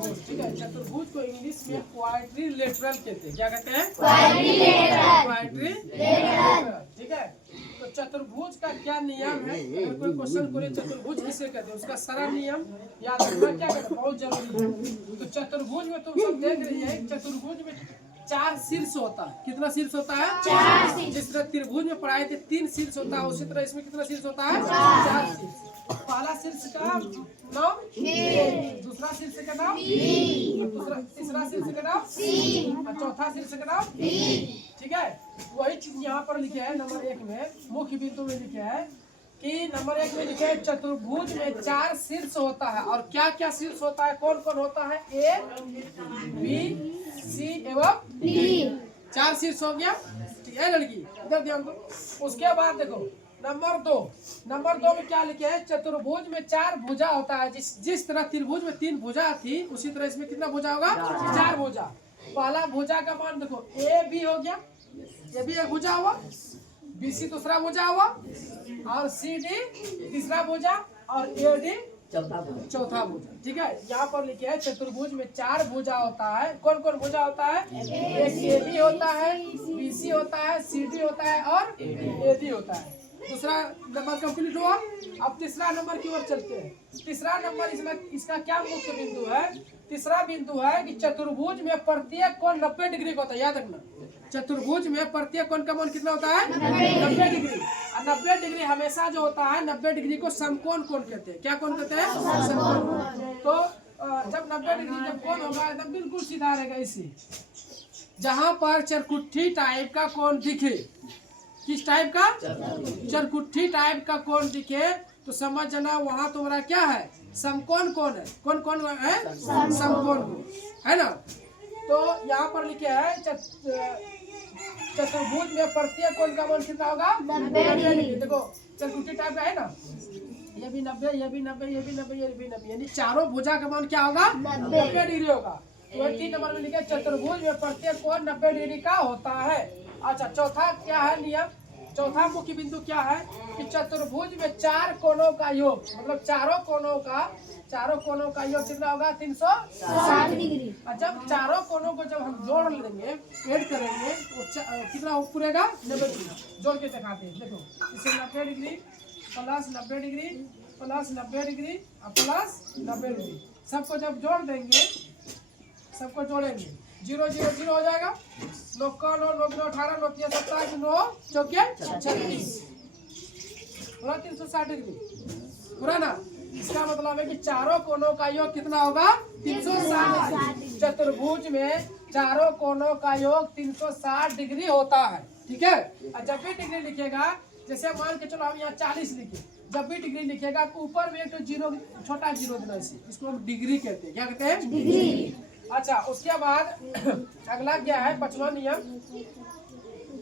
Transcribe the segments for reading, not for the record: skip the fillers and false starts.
चतुर्भुज, ठीक है। चतुर्भुज को इंग्लिश में क्वाड्रिलेटरल कहते हैं। क्या कहते हैं? क्वाड्रिलेटरल, ठीक है। तो चतुर्भुज का क्या नियम है? अगर कोई क्वेश्चन करे चतुर्भुज किसे कहते हैं, उसका सरल नियम याद रखना क्या कहते हैं, बहुत जरूरी है। तो चतुर्भुज में तुम सब देख रही है, चतुर्भुज में 4 शीर्ष होता है। कितना शीर्ष होता है? 4। जिस तरह त्रिभुज में पढ़ाए थे 3 शीर्ष होता है, उसी तरह इसमें कितना शीर्ष होता है? 4 शीर्ष। पहला शीर्ष का नाम दूसरा शीर्ष का नाम तीसरा शीर्ष का नाम और चौथा शीर्ष का नाम, ठीक है। वही चीज यहाँ पर लिखे है नंबर 1 में, मुख्य बिंदु में लिखे है कि नंबर 1 में लिखे है चतुर्भुज में 4 शीर्ष होता है। और क्या क्या शीर्ष होता है, कौन कौन होता है? ए, बी, सी एवं डी। 4 शीर्ष हो गया, ठीक है लड़की, इधर ध्यान दो। उसके बाद देखो नंबर 2 में क्या लिखे है? चतुर्भुज में 4 भुजा होता है। जिस तरह त्रिभुज में 3 भुजा थी, उसी तरह इसमें कितना भुजा होगा? 4 भुजा। पहला भुजा का मान देखो, ए बी हो गया, ये भी एक भुजा हुआ, बी सी दूसरा भुजा हुआ, और सी डी तीसरा भुजा, और ए डी चौथा भुजा, ठीक है। यहाँ पर लिखे है चतुर्भुज में 4 भुजा होता है। कौन कौन भुजा होता है? एक ए बी होता है, बी सी होता है, सी डी होता है और ए डी होता है। दूसरा नंबर कंप्लीट हुआ। अब तीसरा नंबर की ओर चलते हैं। तीसरा नंबर इसका क्या मुख्य बिंदु है? तीसरा बिंदु है कि चतुर्भुज में प्रत्येक कोण 90 डिग्री का होता है। याद रखना, चतुर्भुज में प्रत्येक कोण का मान कितना होता है? 90 डिग्री। और 90 डिग्री हमेशा जो होता है, 90 डिग्री को समकोण कोण कहते हैं। क्या कोण कहते हैं? समकोण कोण। तो जब 90 डिग्री जब कोण होगा एकदम बिल्कुल सीधा रहेगा। इसी जहाँ पर चरकुट्ठी टाइप का कोण दिखे, किस टाइप का? चरकुट्ठी टाइप का कोण दिखे तो समझ जाना वहाँ तुम्हारा क्या है? समकोण कोण है। कौन कौन है? समकोण कोण है ना। तो यहाँ पर लिखे है चतुर्भुज में प्रत्येक कोण का मान कितना होगा? 90 डिग्री। देखो चरकुट्ठी टाइप का है ना, ये भी 90, ये भी 90, ये भी 90, ये भी 90, यानी चारों भुजा का मान क्या होगा? 90 डिग्री होगा। तो 3 नंबर में लिखे चतुर्भुज में प्रत्येक कोण 90 डिग्री का होता है। अच्छा, चौथा क्या है नियम? चौथा मुख्य बिंदु क्या है कि चतुर्भुज में 4 कोणों का योग, मतलब चारों कोणों का योग कितना होगा? 360 डिग्री। और जब चारों कोणों को जब हम जोड़ लेंगे, ऐड करेंगे तो कितना पूरेगा? 90 डिग्री। जोड़ के दिखाते हैं, देखो इसे 90 degree plus 90 degree plus 90 degree और प्लस 90 डिग्री, सबको जब जोड़ देंगे, सबको जोड़ेंगे, 0 0 0 हो जाएगा। 9 9 9 18 9 27 9 चौके 36 पूरा 360 डिग्री पूरा ना। इसका मतलब है कि चारों कोणों का योग कितना होगा? 360 डिग्री। चतुर्भुज में चारों कोणों का योग 360 डिग्री होता है, ठीक है। और जब भी डिग्री लिखेगा, जैसे मान के चलो हम यहाँ 40 लिखे, जब भी डिग्री लिखेगा तो ऊपर में एक तो जीरो, छोटा जीरो देना, इसको हम डिग्री कहते हैं। क्या कहते हैं? डिग्री। अच्छा, उसके बाद अगला क्या है? 5वां नियम,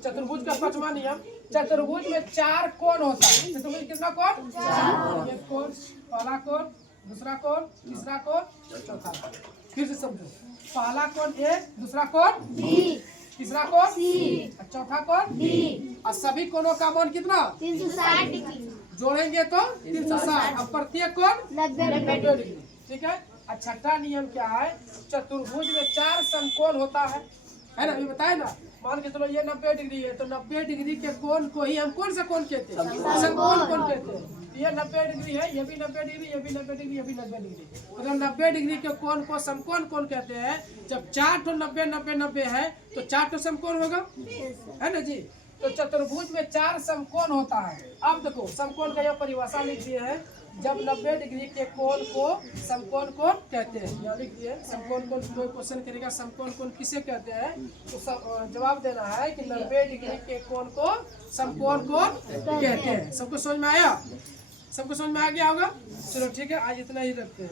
चतुर्भुज का 5वां नियम। चतुर्भुज में 4 कोण होता है। चतुर्भुज कितना कोण? 4। एक कोण, पहला कोण, दूसरा कोण, तीसरा कोण, चौथा कोण। फिर से समझो, पहला कोण ए, दूसरा कोण बी, तीसरा कोण सी, चौथा कोण डी। और सभी कोणों का मान कितना? 360 डिग्री। जोड़ेंगे तो 360। अब प्रत्येक कोण 90 डिग्री, ठीक है। और छठा नियम क्या है? चतुर्भुज में 4 समकोण होता है ना, अभी बताए ना। मान के चलो ये 90 डिग्री है, तो 90 डिग्री के कोण को ही हम कौन सा कोण कहते हैं? समकोण कोण कहते हैं। ये 90 डिग्री है, ये भी 90 डिग्री, ये भी 90 डिग्री, ये भी 90 डिग्री, मतलब 90 डिग्री के कोण को समकोण कोण कहते हैं। जब 4 तो 90 90 90 है तो 4 तो समकोण होगा, है ना जी। तो चतुर्भुज में 4 समकोण होता है। अब देखो समकोण का यह परिभाषा लिख दिए है, जब 90 डिग्री के कोण को समकोण कोण कहते हैं। यहाँ लिख दिए समकोण कोण। कोई क्वेश्चन करेगा समकोण कोण किसे कहते हैं, तो जवाब देना है कि 90 डिग्री के कोण को समकोण कोण कहते हैं। सबको समझ में आया? सबको समझ में आ गया होगा? चलो ठीक है, आज इतना ही रखते हैं।